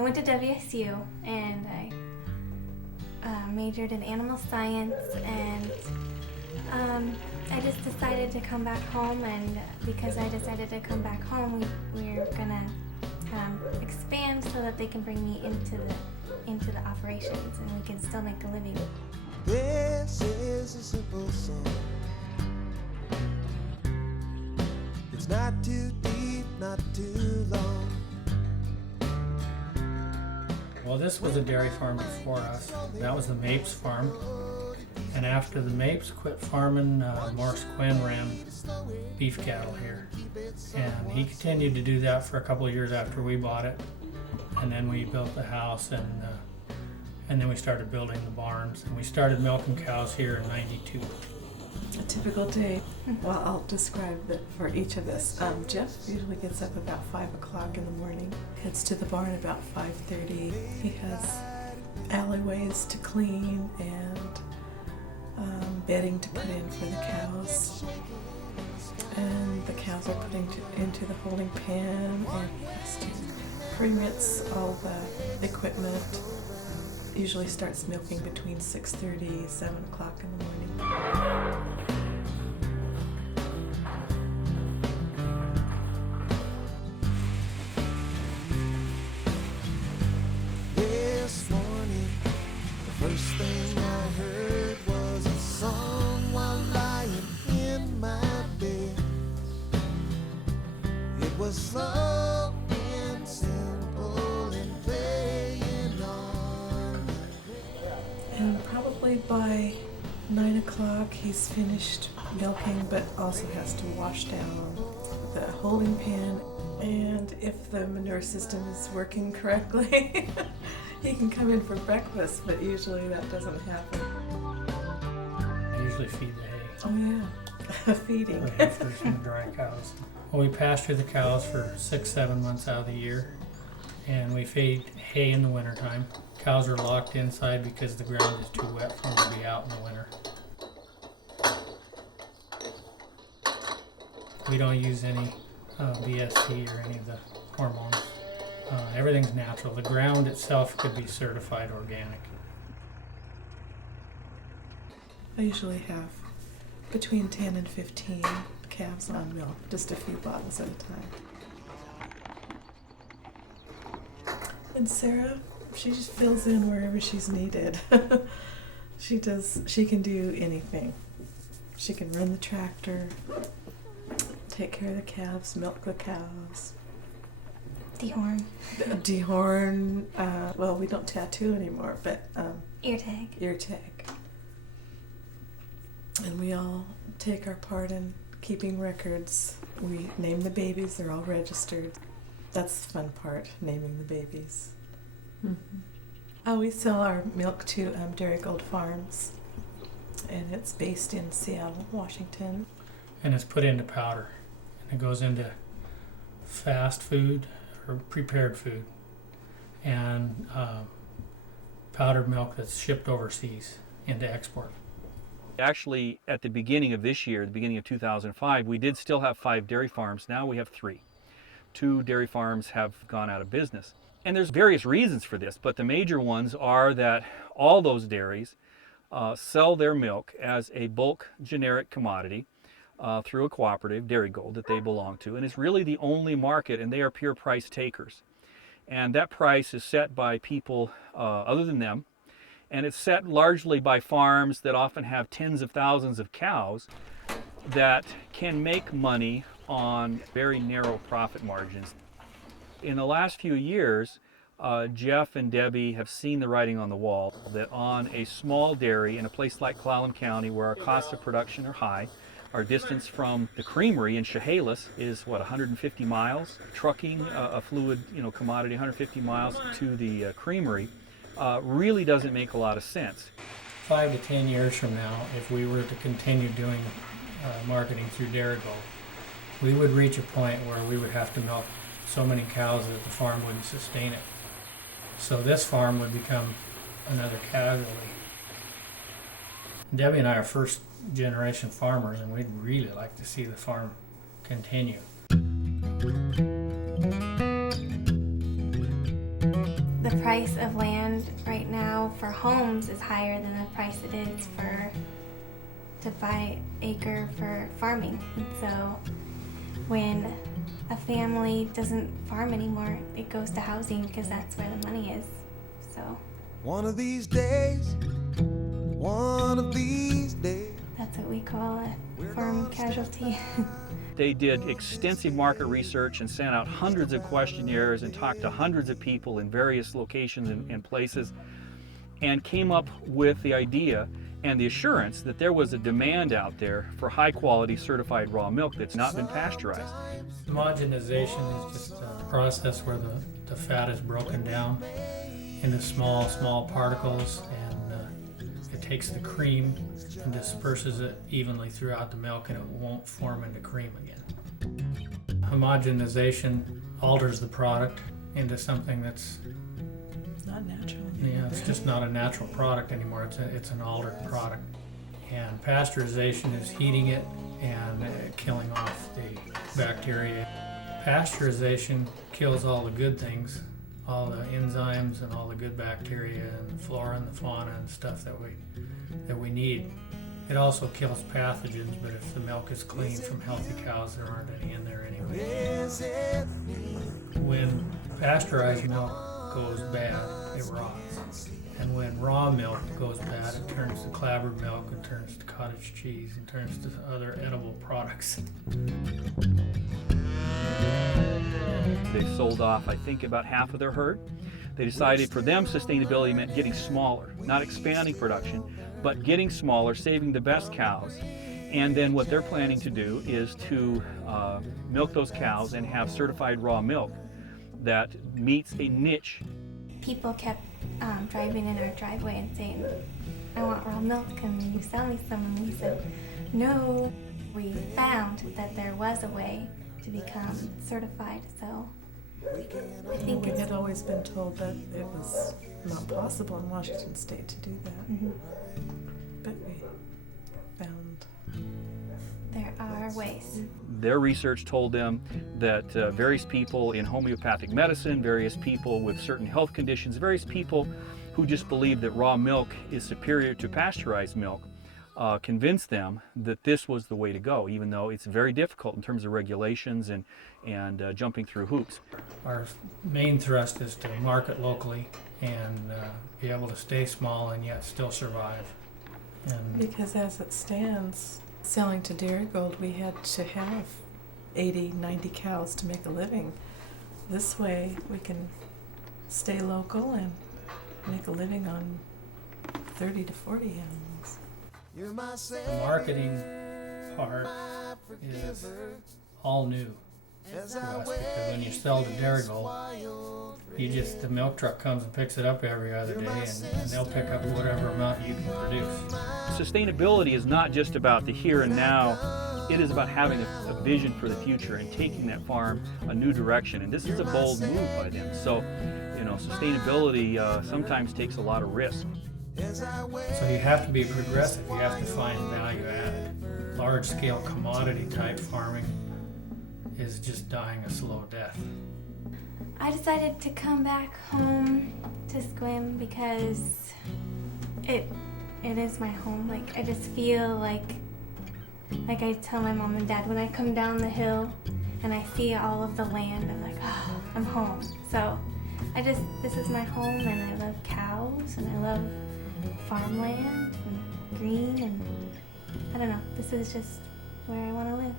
I went to WSU and I majored in animal science, and I just decided to come back home, and because I decided to come back home, we're gonna expand so that they can bring me into the operations and we can still make a living. This is a simple song. It's not too deep, not too long. Well, this was a dairy farm before us. That was the Mapes farm. And after the Mapes quit farming, Morris Quinn ran beef cattle here. And he continued to do that for a couple of years after we bought it. And then we built the house, and then we started building the barns. And we started milking cows here in '92. A typical day. Well, I'll describe that for each of us. Jeff usually gets up about 5 o'clock in the morning, heads to the barn about 5:30. He has alleyways to clean and bedding to put in for the cows. And the cows are put into the holding pen, and he has to pre-rinse all the equipment. Usually starts milking between 6:30, 7 o'clock in the morning. This morning, the first thing I heard was a song while lying in my bed. It was slow and simple and playing on. And probably by 9 o'clock he's finished milking, but also has to wash down the holding pen. And if the manure system is working correctly, he can come in for breakfast, but usually that doesn't happen. I usually feed the hay. Oh yeah, feeding. The heifers and the dry cows. Well, we pasture the cows for 6-7 months out of the year, and we feed hay in the wintertime. Cows are locked inside because the ground is too wet for them to be out in the winter. We don't use any BST or any of the hormones. Everything's natural. The ground itself could be certified organic. I usually have between 10 and 15 calves on milk, just a few bottles at a time. And Sarah, she just fills in wherever she's needed. She can do anything. She can run the tractor, take care of the calves, milk the cows. Dehorn. Dehorn, well, we don't tattoo anymore, but Ear tag. ear tag. And we all take our part in keeping records. We name the babies, they're all registered. That's the fun part, naming the babies. Mm-hmm. We sell our milk to Dairy Gold Farms, and it's based in Seattle, Washington. And it's put into powder. And it goes into fast food or prepared food, and powdered milk that's shipped overseas into export. Actually, at the beginning of this year, the beginning of 2005, we did still have 5 dairy farms. Now we have 3. 2 dairy farms have gone out of business. And there's various reasons for this, but the major ones are that all those dairies sell their milk as a bulk generic commodity through a cooperative, Dairy Gold, that they belong to, and it's really the only market, and they are pure price takers. And that price is set by people other than them, and it's set largely by farms that often have tens of thousands of cows that can make money on very narrow profit margins. In the last few years, Jeff and Debbie have seen the writing on the wall that on a small dairy in a place like Clallam County, where our costs of production are high, our distance from the Creamery in Chehalis is, 150 miles. Trucking a fluid, commodity 150 miles to the Creamery really doesn't make a lot of sense. 5 to 10 years from now, if we were to continue doing marketing through Dairy Gold, we would reach a point where we would have to milk so many cows that the farm wouldn't sustain it. So this farm would become another casualty. Debbie and I are first generation farmers, and we'd really like to see the farm continue. the price of land right now for homes is higher than the price it is to buy acre for farming. And so when a family doesn't farm anymore, it goes to housing because that's where the money is. So One of these days, one of these days. that's what we call a farm casualty. They did extensive market research and sent out hundreds of questionnaires and talked to hundreds of people in various locations and places, and came up with the idea and the assurance that there was a demand out there for high quality certified raw milk that's not been pasteurized. Homogenization is just a process where the fat is broken down into small particles, and it takes the cream and disperses it evenly throughout the milk, and it won't form into cream again. Homogenization alters the product into something that's, Not natural. it's just not a natural product anymore. It's an altered product. And pasteurization is heating it and killing off the bacteria. Pasteurization kills all the good things, all the enzymes and all the good bacteria and the flora and the fauna and stuff that we need. It also kills pathogens, but if the milk is clean from healthy cows, there aren't any in there anyway. When pasteurized milk goes bad, it rots. And when raw milk goes bad, it turns to clabbered milk, and turns to cottage cheese, and turns to other edible products. They sold off, I think, about half of their herd. They decided for them sustainability meant getting smaller, not expanding production, but getting smaller, saving the best cows. And then what they're planning to do is to milk those cows and have certified raw milk that meets a niche. People kept driving in our driveway and saying, I want raw milk, and you sell me some, and we said, no. We found that there was a way to become certified, so I think We it's, had always been told that it was not possible in Washington State to do that, Mhm. but we found there are ways. Their research told them that various people in homeopathic medicine, various people with certain health conditions, various people who just believe that raw milk is superior to pasteurized milk, convinced them that this was the way to go, even though it's very difficult in terms of regulations and jumping through hoops. Our main thrust is to market locally and be able to stay small and yet still survive. And because as it stands, selling to Dairy Gold, we had to have 80, 90 cows to make a living. This way we can stay local and make a living on 30 to 40 animals. You're my the marketing part is all new to us, because when you sell to Dairy Gold, the milk truck comes and picks it up every other day, and they'll pick up whatever amount you can produce. Sustainability is not just about the here and now, it is about having a vision for the future and taking that farm a new direction. And this is a bold move by them. So, sustainability sometimes takes a lot of risk. So you have to be progressive, you have to find value added. Large-scale commodity type farming is just dying a slow death. I decided to come back home to Sequim because it is my home. Like, I just feel like I tell my mom and dad, when I come down the hill and I see all of the land, I'm like, oh, I'm home. So this is my home, and I love cows, and I love farmland and green, and I don't know, this is just where I want to live.